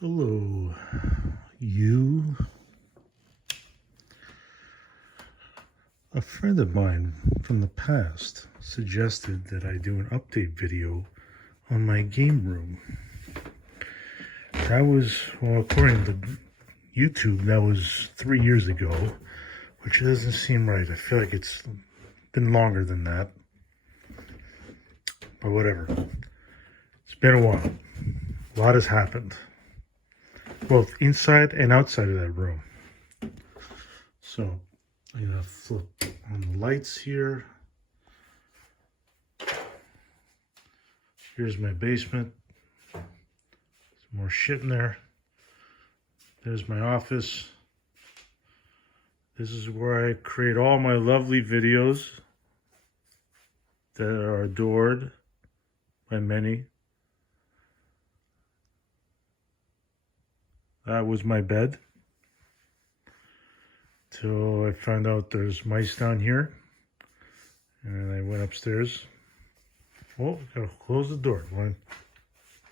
Hello, you. A friend of mine from the past suggested that I do an update video on my game room. That was, well, according to YouTube, that was 3 years ago, which doesn't seem right. I feel like it's been longer than that. But whatever. It's been a while. A lot has happened, both inside and outside of that room. So I'm gonna flip on the lights here. Here's my basement. Some more shit in there. There's my office. This is where I create all my lovely videos that are adored by many. That was my bed. Till I found out there's mice down here. And I went upstairs. Oh, gotta close the door. Want to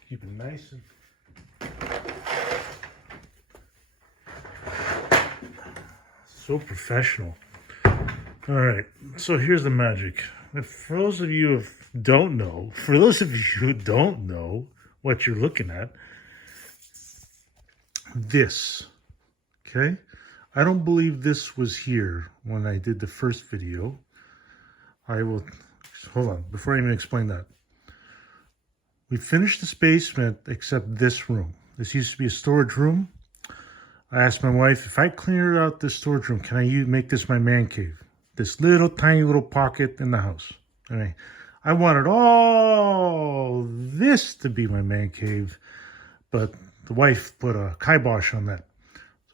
keep it nice and so professional. All right, so here's the magic. For those of you who don't know, what you're looking at, this, okay? I don't believe this was here when I did the first video. I will, hold on, before I even explain that. We finished this basement except this room. This used to be a storage room. I asked my wife, if I clear out this storage room, can I make this my man cave? This little tiny little pocket in the house. I wanted all this to be my man cave, but the wife put a kibosh on that.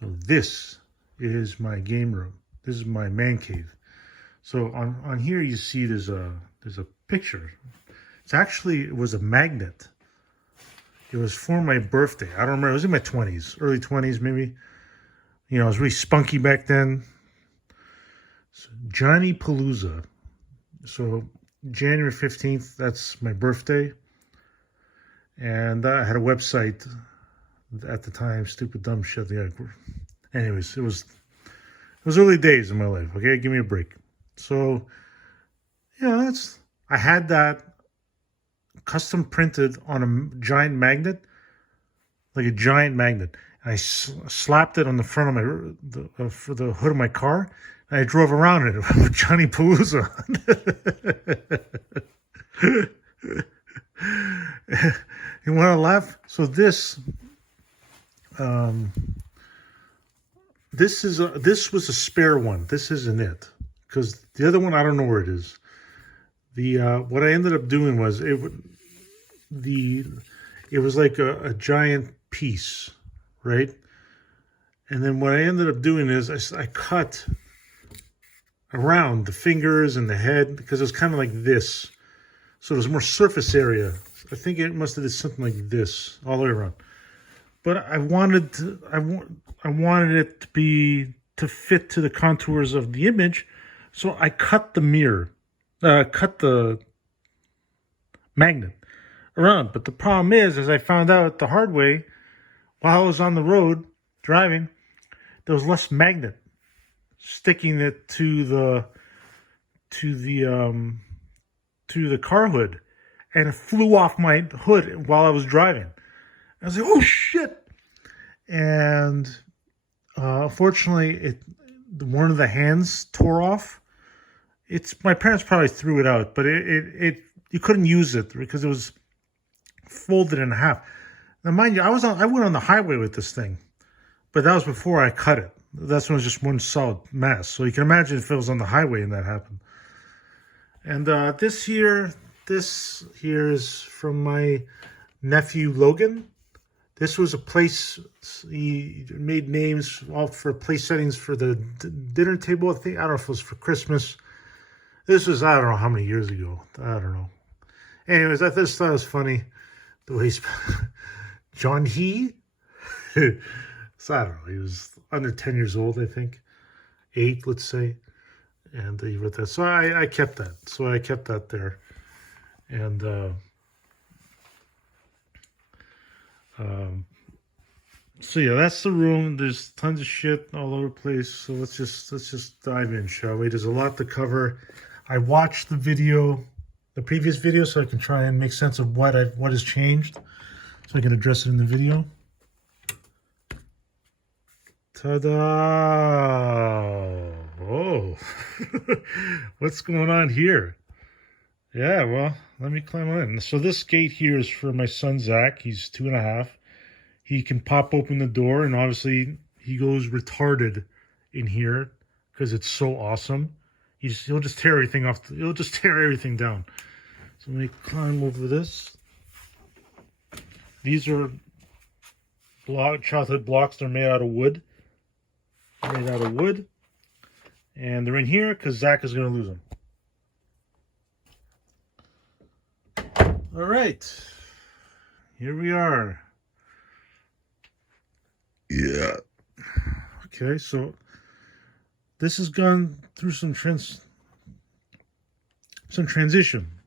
So this is my game room. This is my man cave. So on here you see there's a picture. It was a magnet. It was for my birthday. I don't remember. It was in my 20s, early 20s maybe. You know, I was really spunky back then. So Johnny Palooza. So January 15th, that's my birthday. And I had a website at the time, stupid dumb shit. Yeah. Anyways, it was early days in my life. Okay, give me a break. So, yeah, I had that custom printed on a giant magnet, like a giant magnet. And I slapped it on the front of for the hood of my car, and I drove around in it with Johnny Palooza. You want to laugh? So this was a spare one. This isn't it, because the other one I don't know where it is. What I ended up doing was it was like a giant piece, right? And then what I ended up doing is I cut around the fingers and the head, because it was kind of like this, so there's more surface area. I think it must have did something like this all the way around. But I wanted it to fit to the contours of the image, so I cut the mirror, cut the magnet around. But the problem is, as I found out the hard way, while I was on the road driving, there was less magnet sticking it to the car hood, and it flew off my hood while I was driving. I was like, oh shit. And unfortunately, one of the hands tore off. My parents probably threw it out, but you couldn't use it because it was folded in half. Now, mind you, I went on the highway with this thing, but that was before I cut it. That's when it was just one solid mass. So you can imagine if it was on the highway and that happened. And this here is from my nephew Logan. This was a place, he made names all for place settings for the dinner table. I don't know if it was for Christmas. This was, I don't know how many years ago. I don't know. Anyways, I just thought it was funny the way John He. So I don't know. He was under 10 years old, I think. 8, let's say. And he wrote that. So I kept that. So I kept that there. And So yeah, that's the room. There's tons of shit all over the place. So let's just dive in, shall we? There's a lot to cover. I watched the previous video, so I can try and make sense of what has changed, so I can address it in the video. Ta-da! Oh, what's going on here? Yeah, well, let me climb on. So this gate here is for my son Zach. He's 2.5. He can pop open the door, and obviously he goes retarded in here because it's so awesome. He'll just tear everything off. He'll just tear everything down. So let me climb over this. These are childhood blocks. They're made out of wood. And they're in here because Zach is going to lose them. All right, here we are. Yeah. Okay, so this has gone through some transition.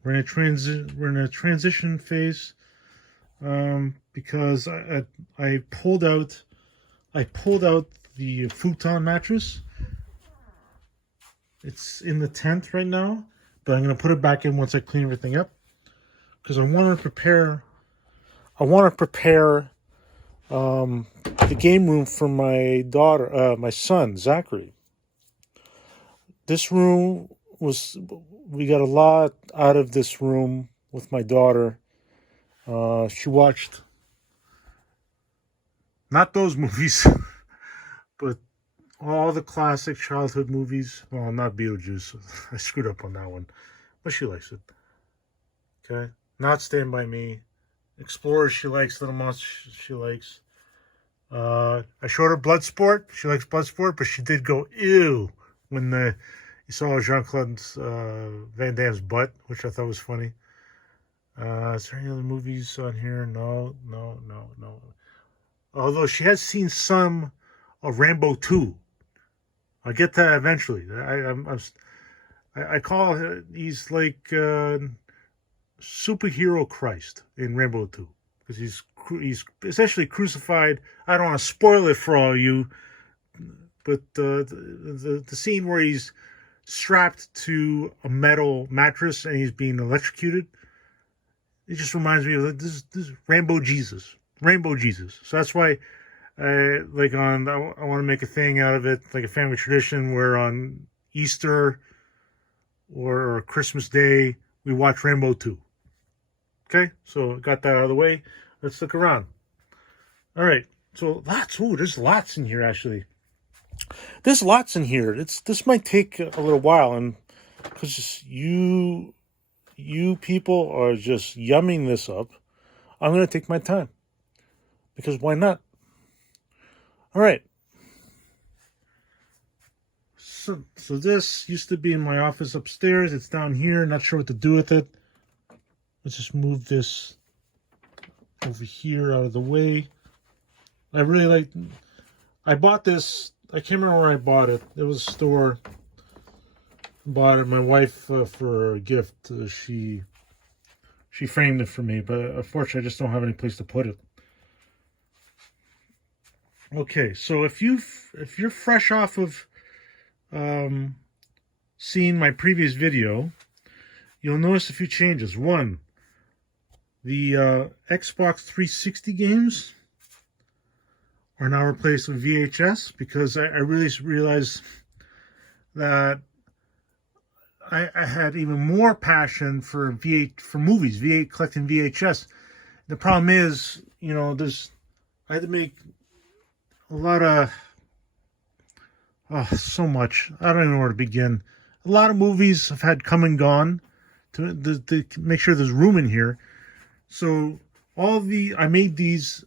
We're in a transition phase because I pulled out the futon mattress. It's in the tent right now, but I'm going to put it back in once I clean everything up, because I want to prepare the game room for my son Zachary. This room we got a lot out of this room with my daughter. She watched not those movies, but all the classic childhood movies. Well, not Beetlejuice. I screwed up on that one, but she likes it. Okay, not Stand By Me. Explorers she likes. Little Monsters she likes. I showed her Bloodsport. She likes Bloodsport, but she did go ew when you saw Jean-Claude Van Damme's butt, which I thought was funny. Is there any other movies on here? No. Although she has seen some of Rambo 2. I'll get to that eventually. I call it, he's like superhero Christ in Rambo 2, because he's essentially crucified. I don't want to spoil it for all you, but the scene where he's strapped to a metal mattress and he's being electrocuted, it just reminds me of this Rambo Jesus. So that's why I want to make a thing out of it, like a family tradition, where on Easter or Christmas Day we watch Rambo 2. Okay, so got that out of the way. Let's look around. All right, so there's lots in here actually. There's lots in here. This might take a little while, and because you people are just yumming this up, I'm going to take my time, because why not? All right. So this used to be in my office upstairs. It's down here. Not sure what to do with it. Let's just move this over here out of the way. I bought this. I can't remember where I bought it. It was a store. Bought it. My wife for a gift. She framed it for me, but unfortunately, I just don't have any place to put it. Okay, so if you're fresh off of seeing my previous video, you'll notice a few changes. One, the Xbox 360 games are now replaced with VHS, because I really realized that I had even more passion for movies, collecting VHS. The problem is, I had to make a lot of so much. I don't even know where to begin. A lot of movies have had come and gone to make sure there's room in here. So I made these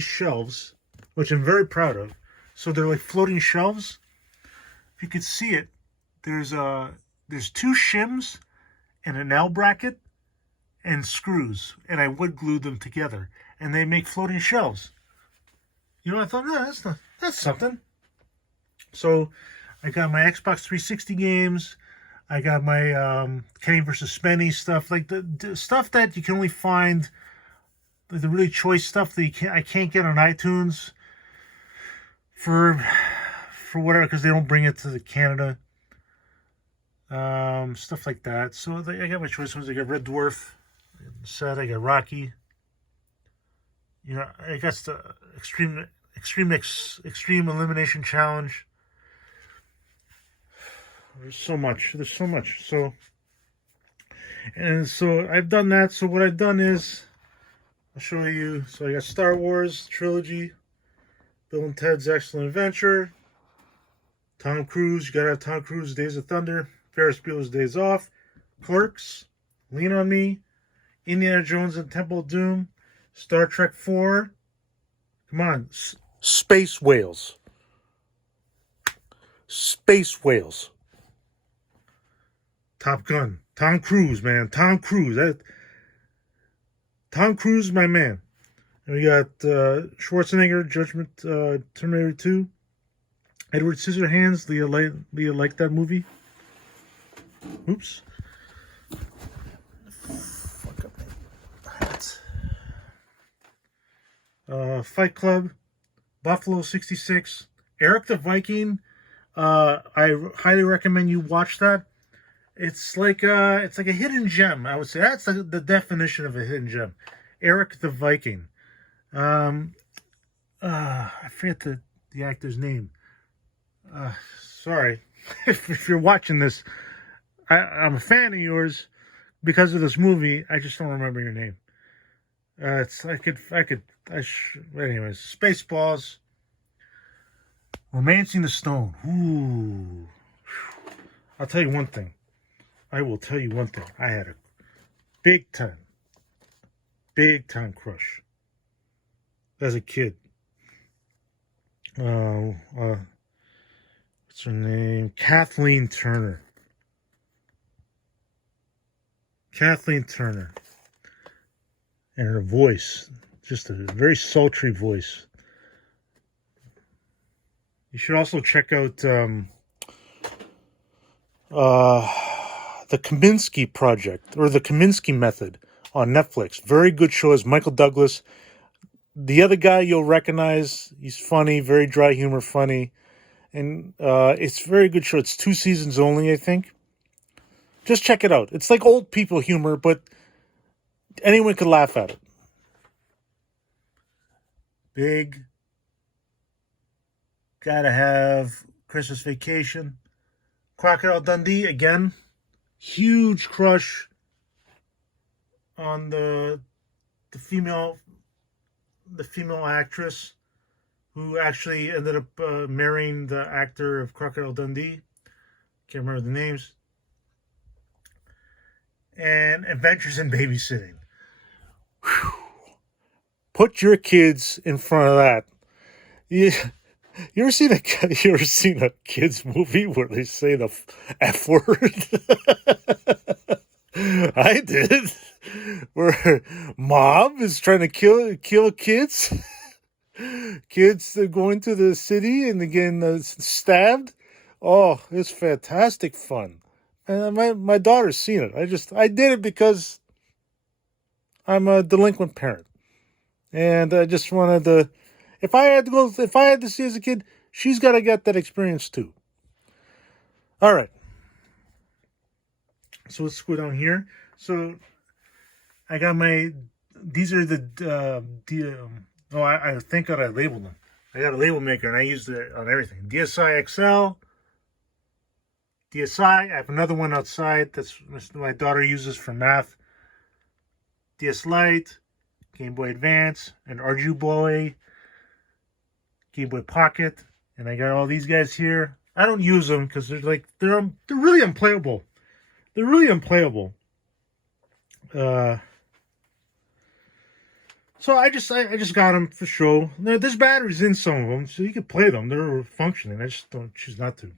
shelves, which I'm very proud of. So they're like floating shelves. If you could see it, there's 2 shims and an L bracket and screws, and I wood glued them together, and they make floating shelves. I thought, that's something. So I got my Xbox 360 games. I got my Kenny vs. Spenny stuff, like the stuff that you can only find the really choice stuff that I can't get on iTunes for whatever, because they don't bring it to Canada. Stuff like that. So I got my choice ones. I got Red Dwarf set. I got Rocky. You know, I guess the extreme elimination challenge. There's so much. So, and so I've done that. So what I've done is, I'll show you. So I got Star Wars trilogy, Bill and Ted's Excellent Adventure, Tom Cruise. You gotta have Tom Cruise, Days of Thunder, Ferris Bueller's Days Off, Clerks, Lean on Me, Indiana Jones and Temple of Doom, Star Trek 4. Come on, Space Whales. Space Whales. Top Gun. Tom Cruise, man. Tom Cruise. Tom Cruise, my man. And we got Schwarzenegger, Judgment, Terminator 2. Edward Scissorhands. Leah liked that movie. Oops. Fuck up my hat. Fight Club. Buffalo 66. Eric the Viking. I highly recommend you watch that. It's like a hidden gem. I would say that's the definition of a hidden gem. Eric the Viking. I forget the actor's name. Sorry, if you're watching this, I'm a fan of yours because of this movie. I just don't remember your name. Anyways, Spaceballs. Romancing the Stone. Ooh. I'll tell you one thing. I will tell you one thing. I had a big time crush as a kid. What's her name? Kathleen Turner. Kathleen Turner. And her voice, just a very sultry voice. You should also check out the Kaminsky Project, or the Kaminsky Method on Netflix. Very good show. Is Michael Douglas. The other guy you'll recognize. He's funny, very dry humor, funny. And it's a very good show. It's 2 seasons only, I think. Just check it out. It's like old people humor, but anyone could laugh at it. Big. Gotta have Christmas Vacation. Crocodile Dundee, again. Huge crush on the female actress who actually ended up marrying the actor of Crocodile Dundee. Can't remember the names. And Adventures in Babysitting. Whew. Put your kids in front of that. You ever seen a kids movie where they say the F word? I did. Where mom is trying to kill kids. Kids that go into the city and again stabbed. Oh, it's fantastic fun. And my daughter's seen it. I did it because I'm a delinquent parent. And I just wanted to, if I had to see as a kid, she's got to get that experience too. All right. So let's go down here. So I got these are I think I labeled them. I got a label maker and I used it on everything. DSi XL, DSi. I have another one outside that's my daughter uses for math. DS Lite, Game Boy Advance, and Arju Boy, Game Boy Pocket, and I got all these guys here. I don't use them because they're really unplayable. They're really unplayable. So I just got them for show. There's batteries in some of them, so you can play them. They're functioning. I just don't choose not to.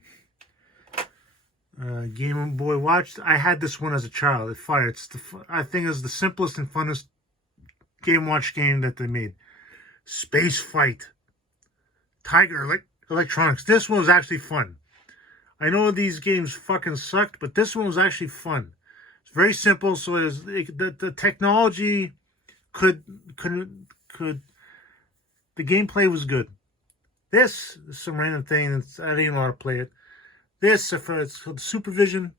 Game Boy Watch. I had this one as a child. It fired. I think it's the simplest and funnest Game Watch game that they made. Space Fight. Tiger Electronics. This one was actually fun. I know these games fucking sucked, but this one was actually fun. It's very simple. So the technology could the gameplay was good. This is some random thing. I didn't even know how to play it. This, it's called Supervision.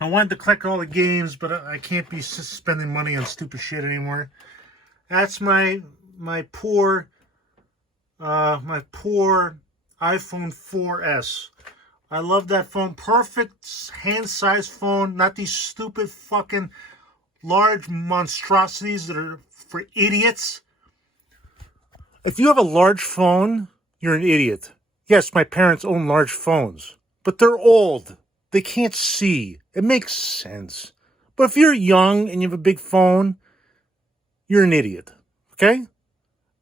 I wanted to collect all the games, but I can't be spending money on stupid shit anymore. That's my poor iPhone 4S. I love that phone. Perfect hand-sized phone. Not these stupid fucking large monstrosities that are for idiots. If you have a large phone, you're an idiot. Yes, my parents own large phones, but they're old. They can't see. It makes sense. But if you're young and you have a big phone, you're an idiot. Okay?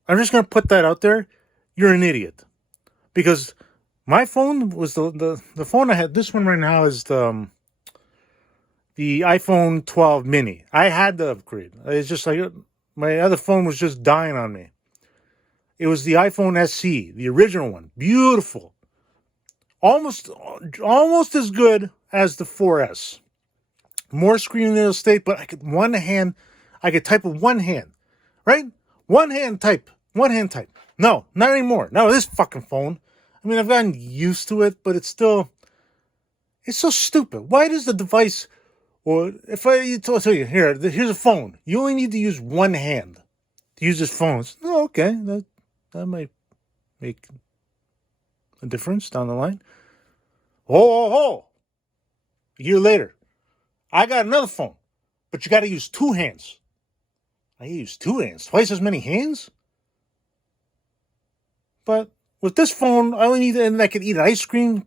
I'm just going to put that out there. You're an idiot. Because my phone was the phone I had. This one right now is the iPhone 12 mini. I had to upgrade. It's just like my other phone was just dying on me. It was the iPhone SE, the original one. Beautiful. Almost as good as the 4S. More screen real estate, but I could type with one hand. Right? One hand type. No, not anymore. No, this fucking phone. I mean, I've gotten used to it, but it's so stupid. Why does the device, or if I tell you, here's a phone. You only need to use one hand to use this phone. Oh, okay. That might make a difference down the line. A year later, I got another phone, but you got to use two hands. I use two hands, twice as many hands. But with this phone, I only need, and I could eat an ice cream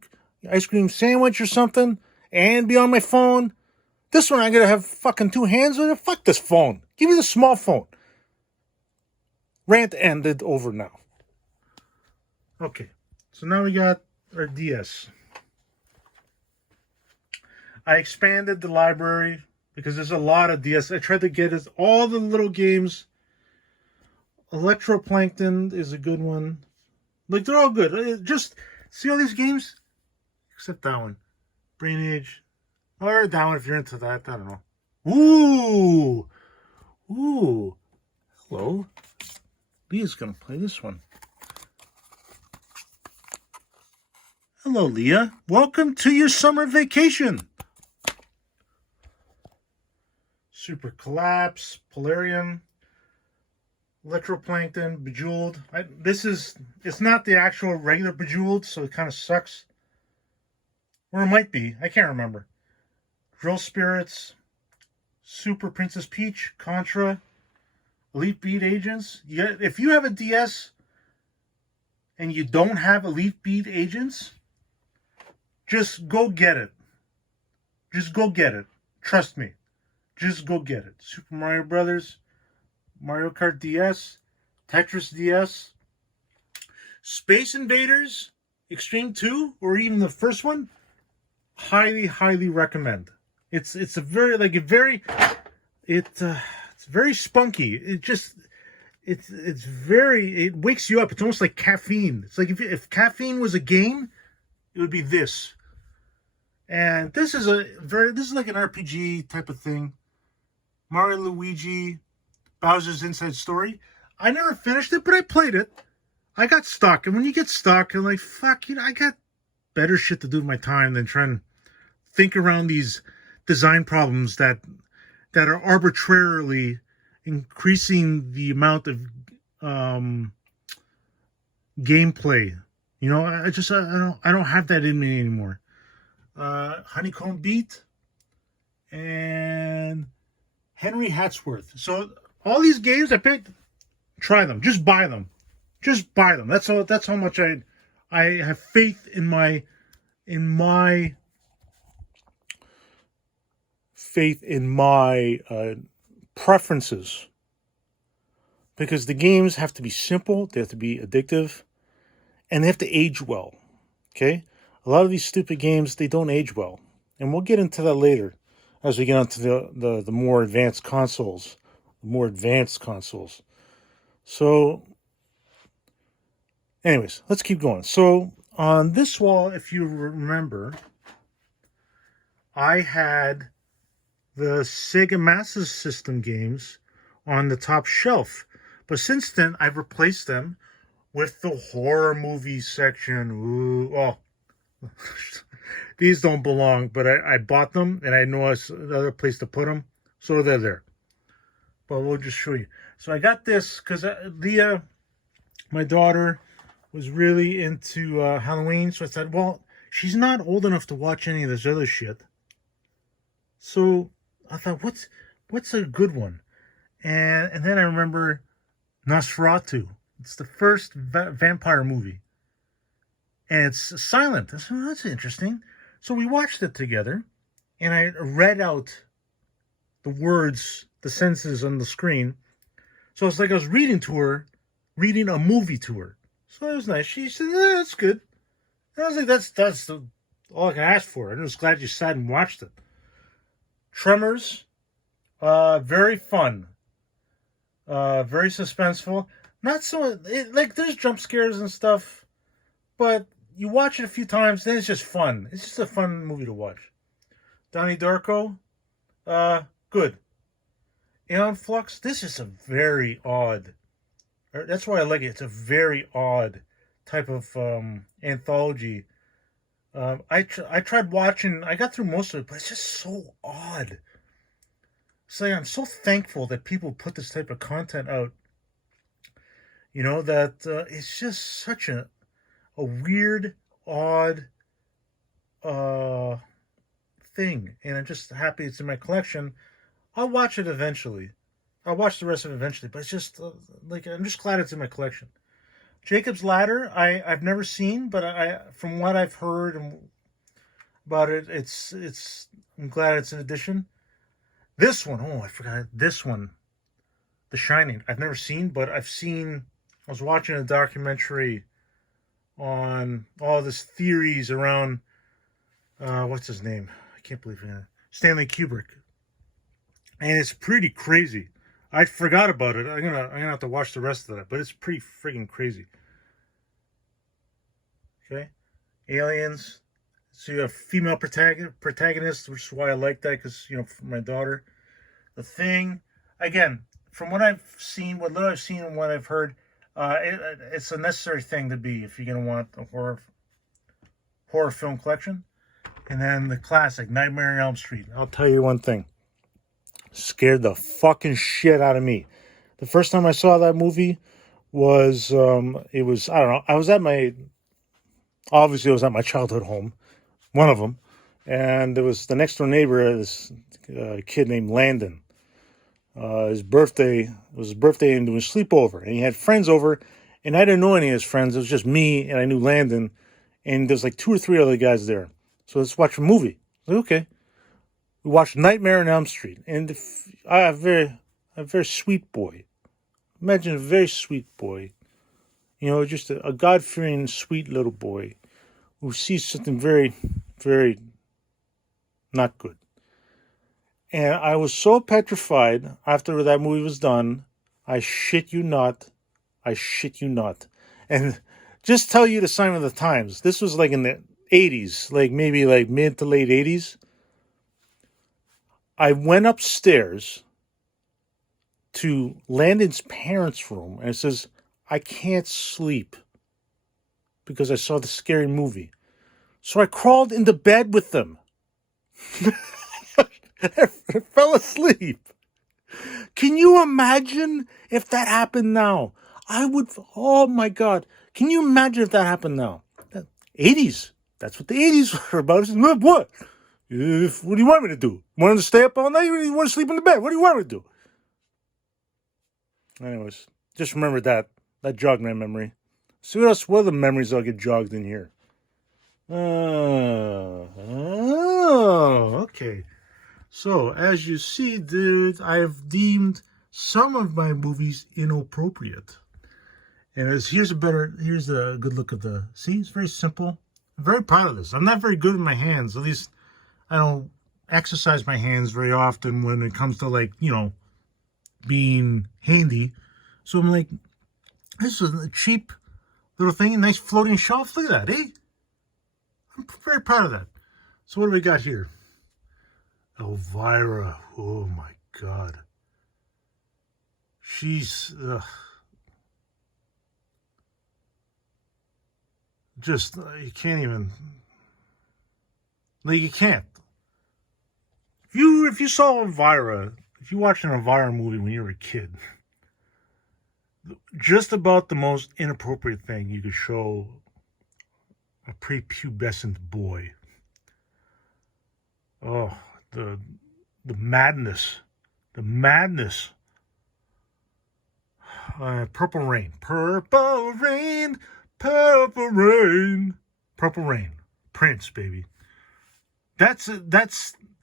sandwich or something, and be on my phone. This one, I gotta have fucking two hands with it. Fuck this phone. Give me the small phone. Rant ended. Over now. Okay, so now we got our DS. I expanded the library because there's a lot of DS. I tried to get all the little games. Electroplankton is a good one. Like, they're all good. Just see all these games? Except that one. Brain Age. Or that one if you're into that. I don't know. Ooh. Hello. Leah's going to play this one. Hello, Leah. Welcome to your summer vacation. Super Collapse, Polarium, Electroplankton, Bejeweled. It's not the actual regular Bejeweled, so it kind of sucks. Or it might be. I can't remember. Drill Spirits, Super Princess Peach, Contra, Elite Beat Agents. If you have a DS and you don't have Elite Beat Agents, just go get it. Trust me. Just go get it. Super Mario Brothers, Mario Kart DS, Tetris DS, Space Invaders, Extreme 2, or even the first one. Highly, highly recommend. It's very spunky. It wakes you up. It's almost like caffeine. It's like if caffeine was a game, it would be this. And this is like an RPG type of thing. Mario Luigi, Bowser's Inside Story. I never finished it, but I played it. I got stuck. And when you get stuck, I'm like, fuck, I got better shit to do with my time than trying to think around these design problems that are arbitrarily increasing the amount of gameplay. I don't have that in me anymore. Honeycomb Beat and Henry Hatsworth. So all these games I picked, try them. Just buy them. That's how much I have faith in my preferences. Because the games have to be simple, they have to be addictive, and they have to age well. Okay? A lot of these stupid games, they don't age well. And we'll get into that later as we get onto the more advanced consoles. So, anyways, let's keep going. So, on this wall, if you remember, I had the Sega Master System games on the top shelf. But since then, I've replaced them with the horror movie section. Ooh, oh, these don't belong, but I bought them and I know it's another place to put them, so they're there. But we'll just show you. So I got this because Leah, my daughter, was really into Halloween, so I said, well, she's not old enough to watch any of this other shit. So I thought, what's a good one? And then I remember Nosferatu. It's the first vampire movie. And it's silent. I said, oh, that's interesting. So we watched it together, and I read out the words, the sentences on the screen. So it's like I was reading to her, reading a movie to her. So it was nice. She said, yeah, that's good. And I was like, that's all I can ask for. And I was glad you sat and watched it. Tremors, very fun. Very suspenseful. Not so, like, there's jump scares and stuff, but you watch it a few times, then it's just fun. It's just a fun movie to watch. Donnie Darko, good. Aeon Flux, this is a very odd, that's why I like it. It's a very odd type of anthology. I tried watching, I got through most of it, but it's just so odd. So I'm so thankful that people put this type of content out. You know, that it's just such a weird, odd thing. And I'm just happy it's in my collection. I'll watch it eventually. I'll watch the rest of it eventually. But it's just, like, I'm just glad it's in my collection. Jacob's Ladder, I've never seen, but I from what I've heard about it, I'm glad it's an addition. This one, oh, I forgot this one. The Shining, I've never seen, but I was watching a documentary on all this theories around, what's his name? I can't believe it. Stanley Kubrick. And it's pretty crazy. I forgot about it. I'm gonna have to watch the rest of that, but it's pretty friggin' crazy. Okay, Aliens. So you have female protagonist, which is why I like that, because, you know, for my daughter. The Thing, again, from what I've seen, what little I've seen and what I've heard, it's a necessary thing to be if you're gonna want a horror film collection. And then the classic Nightmare on Elm Street. I'll tell you one thing. Scared the fucking shit out of me. The first time I saw that movie was, it was, I don't know, I was at my childhood home, one of them, and there was the next door neighbor, this kid named Landon. His birthday and doing a sleepover, and he had friends over, and I didn't know any of his friends. It was just me, and I knew Landon, and there's like 2 or 3 other guys there. So let's watch a movie. I was like, okay. We watched Nightmare on Elm Street, and a very sweet boy. Imagine a very sweet boy, you know, just a God-fearing, sweet little boy who sees something very, very not good. And I was so petrified after that movie was done. I shit you not. And just tell you the sign of the times. This was like in the 80s, like maybe like mid to late 80s. I went upstairs to Landon's parents' room, and it says, I can't sleep because I saw the scary movie. So I crawled into bed with them. I fell asleep. Can you imagine if that happened now? Oh my God. Can you imagine if that happened now? 80s. That's what the 80s were about. What? What do you want me to do? Want to stay up all night? Or you want to sleep in the bed? What do you want me to do? Anyways, just remember that. That jogged my memory. See what other memories I'll get jogged in here. Okay. So, as you see, dude, I have deemed some of my movies inappropriate. And here's a good look of the, see, it's very simple. I'm very proud of this. I'm not very good with my hands. At least I don't exercise my hands very often when it comes to, like, you know, being handy. So I'm like, this is a cheap little thing, a nice floating shelf. Look at that, eh? I'm very proud of that. So what do we got here? Elvira. Oh my God. she's just, you can't even, like, you can't. If you saw Elvira, if you watched an Elvira movie when you were a kid, just about the most inappropriate thing you could show a prepubescent boy. Oh, the madness, the madness. Purple Rain, Purple Rain, Purple Rain, Purple Rain, Prince, baby. That's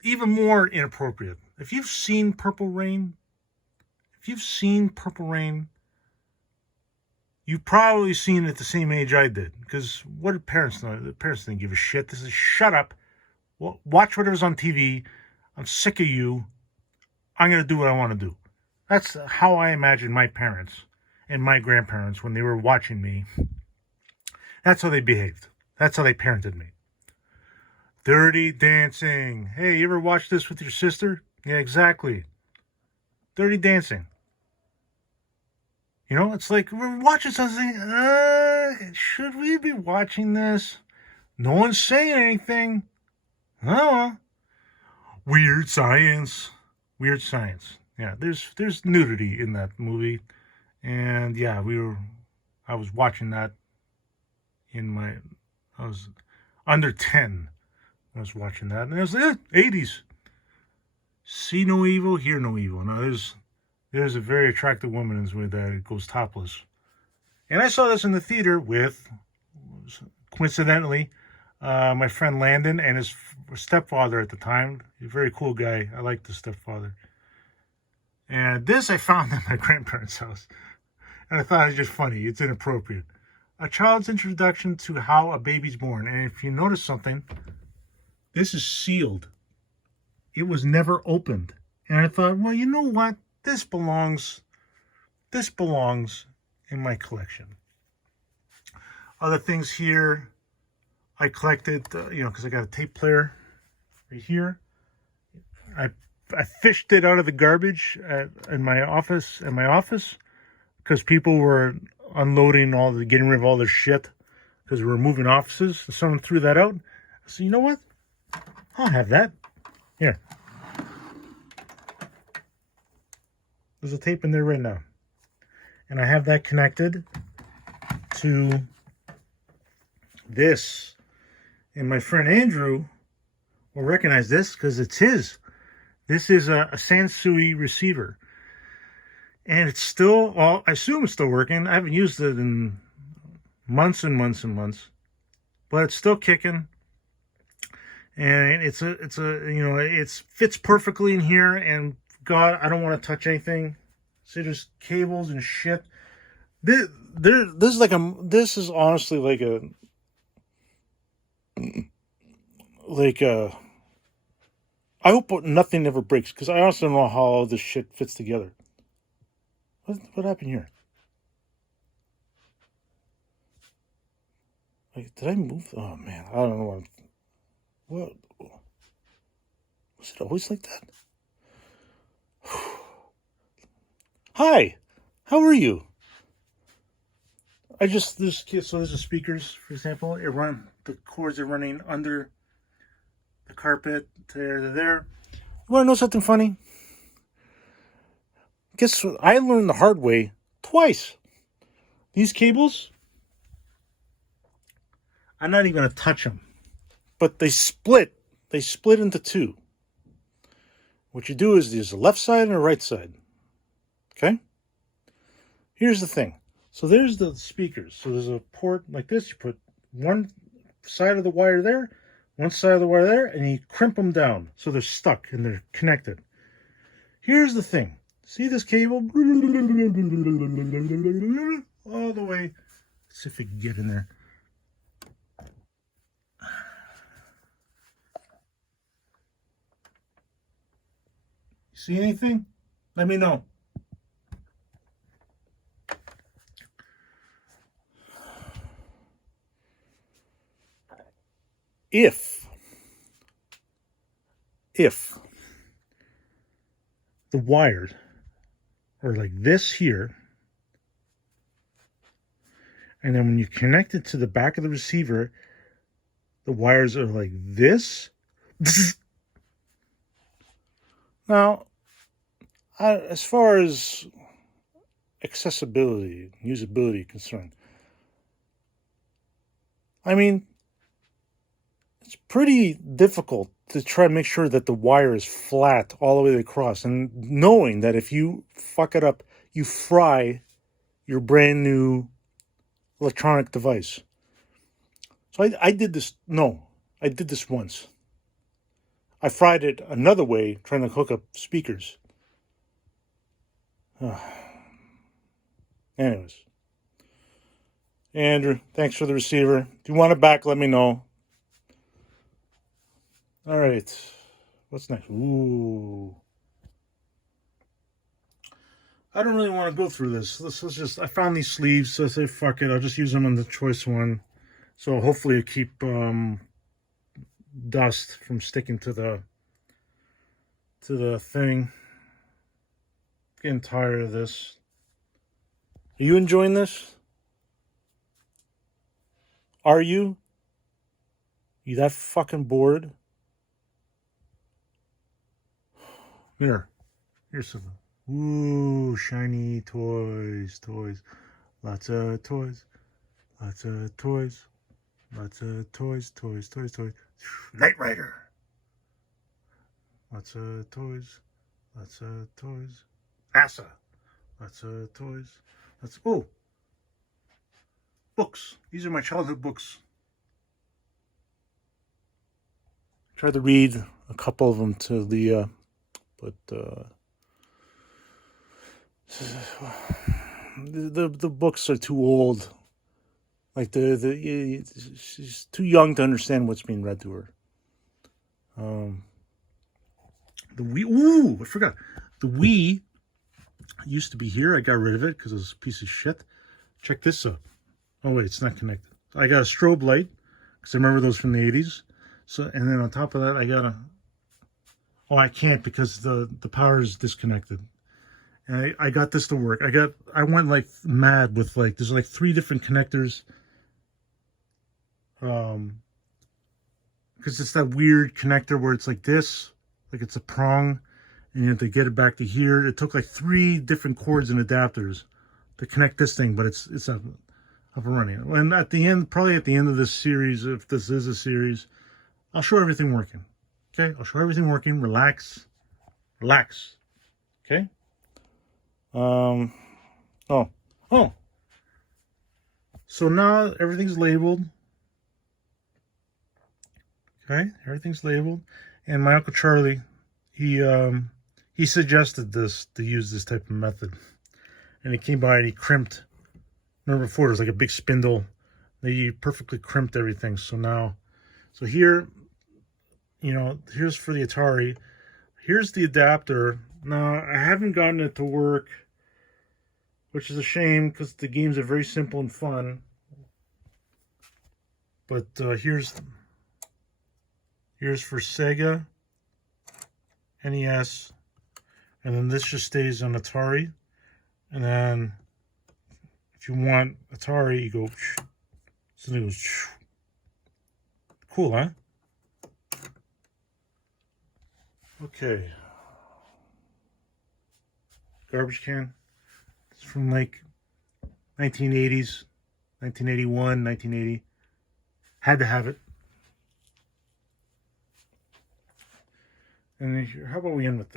even more inappropriate. If you've seen Purple Rain, you've probably seen it at the same age I did. Because what did parents know? The parents didn't give a shit. This is shut up. Watch whatever's on TV. I'm sick of you. I'm going to do what I want to do. That's how I imagine my parents and my grandparents when they were watching me. That's how they behaved. That's how they parented me. Dirty Dancing. Hey, you ever watch this with your sister? Yeah, exactly. Dirty Dancing. You know, it's like we're watching something. Should we be watching this? No one's saying anything. Oh, Weird Science. Weird Science. Yeah, there's nudity in that movie, and yeah, I was watching that I was under 10. I was watching that, and it was 80s. See no evil, hear no evil. Now there's a very attractive woman in this movie that goes topless, and I saw this in the theater with, coincidentally, my friend Landon and his stepfather at the time. He's a very cool guy. I like the stepfather. And this I found at my grandparents' house. And I thought it was just funny. It's inappropriate. A child's introduction to how a baby's born. And if you notice something, this is sealed. It was never opened. And I thought, well, you know what? This belongs in my collection. Other things here, I collected, because I got a tape player right here. I fished it out of the garbage in my office, because people were unloading getting rid of all their shit, because we were moving offices. And someone threw that out. So you know what? I'll have that. Here. There's a tape in there right now. And I have that connected to this. And my friend Andrew will recognize this because it's his. This is a Sansui receiver. And it's still, well, I assume it's still working. I haven't used it in months and months and months. But it's still kicking. And it fits perfectly in here. And God, I don't want to touch anything. See, there's cables and shit. This is honestly like a I hope nothing ever breaks, because I also don't know how all this shit fits together. What happened here? Like, did I move? Oh man, I don't know what. Was it always like that? Hi, how are you? There's the speakers, for example. The cords are running under the carpet to there. You want to know something funny? Guess what? I learned the hard way twice. These cables, I'm not even going to touch them. But they split. They split into two. What you do is there's a left side and a right side. Okay? Here's the thing. So there's the speakers. So there's a port like this. You put one side of the wire there, one side of the wire there, and you crimp them down so they're stuck and they're connected. Here's the thing. See this cable? All the way. Let's see if we can get in there. See anything? Let me know. If the wires are like this here. And then when you connect it to the back of the receiver, the wires are like this. Now, as far as accessibility, usability concerned, I mean, it's pretty difficult to try to make sure that the wire is flat all the way across, and knowing that if you fuck it up, you fry your brand new electronic device. So I did this. No, I did this once. I fried it another way, trying to hook up speakers. Anyways, Andrew, thanks for the receiver. If you want it back, let me know. All right, what's next? Ooh, I don't really want to go through this. Let's just. I found these sleeves, so I say fuck it. I'll just use them on the choice one. So hopefully, it keep dust from sticking to the thing. Getting tired of this. Are you enjoying this? Are you? You that fucking bored? Here's something. Ooh, shiny toys. Lots of toys. Lots of toys. Lots of toys. Knight Rider. Lots of toys. Lots of toys. Asa. Lots of toys. Oh, books. These are my childhood books. I tried to read a couple of them to Leah, but the books are too old. Like she's too young to understand what's being read to her. The Wii. Ooh, I forgot. The Wii used to be here. I got rid of it because it was a piece of shit. Check this out. Oh wait, it's not connected. I got a strobe light because I remember those from the 80s. So, and then on top of that, I got a. Oh, I can't because the power is disconnected. And I got this to work. I went like mad with like there's like 3 different connectors. Because it's that weird connector where it's like this, like it's a prong, and you have to get it back to here. It took like 3 different cords and adapters to connect this thing, but it's up and running. And at the end, probably at the end of this series, if this is a series, I'll show everything working. Okay, I'll show everything working. Relax. Okay. Oh. So now everything's labeled. Okay, everything's labeled. And my Uncle Charlie, he suggested to use this type of method. And he came by and he crimped. Remember before, there was like a big spindle. They perfectly crimped everything. So here, here's for the Atari. Here's the adapter. Now, I haven't gotten it to work, which is a shame because the games are very simple and fun. But here's for Sega, NES, and then this just stays on Atari. And then if you want Atari, you go, so it goes, cool, huh? Okay. Garbage can. It's from like 1980s, 1981, 1980. Had to have it. And how about we end with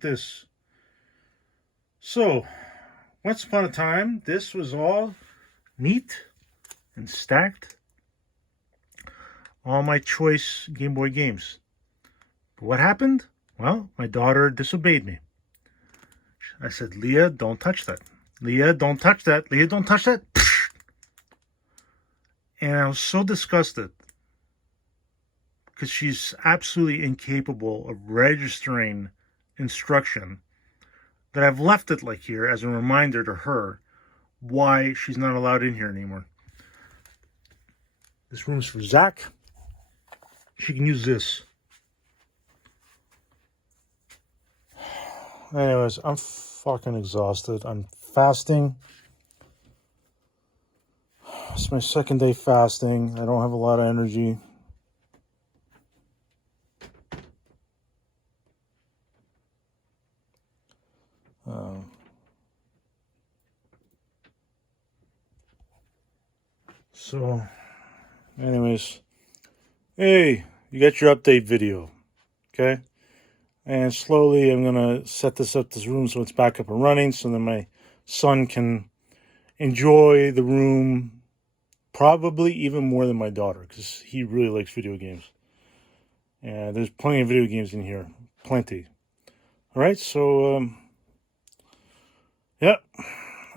this? So, once upon a time, this was all neat and stacked. All my choice Game Boy games. But what happened? Well, my daughter disobeyed me. I said, Leah, don't touch that. Leah, don't touch that. Leah, don't touch that. And I was so disgusted because she's absolutely incapable of registering instruction that I've left it like here as a reminder to her why she's not allowed in here anymore. This room's for Zach. She can use this. Anyways, I'm fucking exhausted. I'm fasting. It's my second day fasting. I don't have a lot of energy. So, anyways, hey, you got your update video, okay? And slowly I'm going to set this room so it's back up and running so that my son can enjoy the room probably even more than my daughter because he really likes video games. And there's plenty of video games in here. Plenty. All right, so, yeah,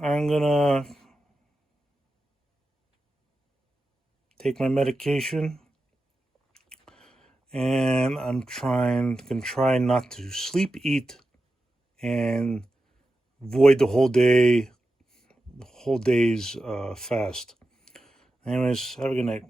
I'm going to take my medication. And I'm gonna try not to sleep, eat, and void the whole day's fast. Anyways, have a good night.